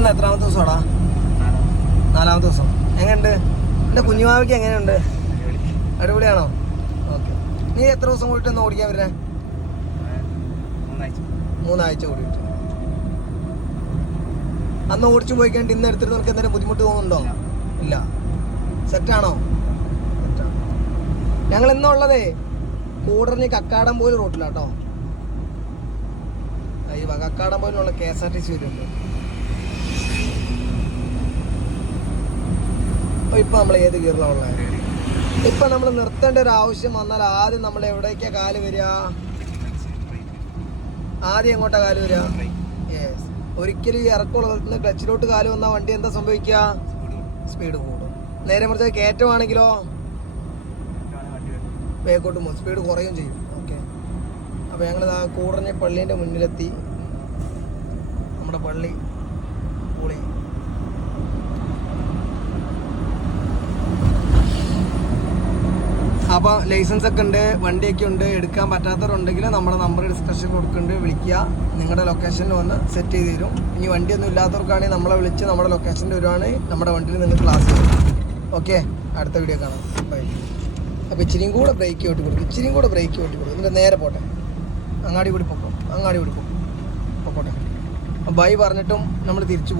നമ്മളിന്ന് എത്രാമത്തെ ദിവസമാടാ? 4ാമത്തെ ദിവസം. എങ്ങനെയുണ്ട് എൻ്റെ കുഞ്ഞുമാവയ്ക്ക്? എങ്ങനെയുണ്ട്? അടിപൊളിയാണോ? ഓക്കെ. നീ എത്ര ദിവസം കൂടിയിട്ട് ഒന്ന് ഓടിക്കാൻ വരുന്നേ? 3 ആഴ്ച കൂടിയിട്ട്. അന്ന് ഓടിച്ചു പോയി കഴിഞ്ഞിട്ട് ഇന്ന് എടുത്തിട്ട് നിനക്ക് എന്തെങ്കിലും ബുദ്ധിമുട്ട് തോന്നുന്നുണ്ടോ? ഇല്ല. സെറ്റാണോ? സെറ്റാണ്. ഞങ്ങൾ ഇന്നുള്ളതേ കൂടറിഞ്ഞ് കക്കാടംപോയിൽ റൂട്ടിലാട്ടോ. ഈ കക്കാടംപോയിലുള്ള KSRTC വരുന്നുണ്ട്. ഇപ്പൊ നമ്മൾ ഏത് ഗിയറിലുള്ള? ഇപ്പൊ നമ്മൾ നിർത്തേണ്ട ഒരു ആവശ്യം വന്നാൽ ആദ്യം നമ്മൾ എവിടേക്കാ കാല് വരിക? ആദ്യം എങ്ങോട്ടാ കാല് വരിക? യെസ്. ഒരിക്കലും ഈ ഇറക്കമുള്ള ക്ലച്ചിലോട്ട് കാല് വന്നാൽ വണ്ടി എന്താ സംഭവിക്കുക? സ്പീഡ് കൂടും. നേരെ മറിച്ച് കയറ്റമാണെങ്കിലോ വേക്കോട്ട് പോകും, സ്പീഡ് കുറയും ചെയ്യും. ഓക്കെ. അപ്പോൾ ഞങ്ങൾ കൂടറിഞ്ഞ പള്ളീൻ്റെ മുന്നിലെത്തി. നമ്മുടെ പള്ളി പൊളി. അപ്പോൾ ലൈസൻസ് ഒക്കെ ഉണ്ട്, വണ്ടിയൊക്കെ ഉണ്ട്. എടുക്കാൻ പറ്റാത്തവരുണ്ടെങ്കിൽ നമ്മുടെ നമ്പർ ഡിസ്കഷൻ കൊടുക്കുന്നുണ്ട്, വിളിക്കുക. നിങ്ങളുടെ ലൊക്കേഷനിൽ വന്ന് സെറ്റ് ചെയ്ത് തരും. ഇനി വണ്ടിയൊന്നും ഇല്ലാത്തവർക്കാണെങ്കിൽ നമ്മളെ വിളിച്ച് നമ്മുടെ ലൊക്കേഷനിൽ വരുവാണെങ്കിൽ നമ്മുടെ വണ്ടിയിൽ നിങ്ങൾക്ക് ക്ലാസ് തരും. ഓക്കെ, അടുത്ത വീഡിയോ കാണാം. ബൈ. അപ്പോൾ ഇച്ചിരിയും കൂടെ ബ്രേക്ക് ഓട്ടി കൊടുക്കും, ഇച്ചിരിയും കൂടെ ബ്രേക്ക് ഓട്ടി കൊടുക്കും. എന്നിട്ട് നേരെ പോട്ടെ, അങ്ങാടി കൂടി പൊക്കോ, അങ്ങാടി കൂടി പൊക്കോട്ടെ. ബൈ പറഞ്ഞിട്ടും നമ്മൾ തിരിച്ചു പോകും.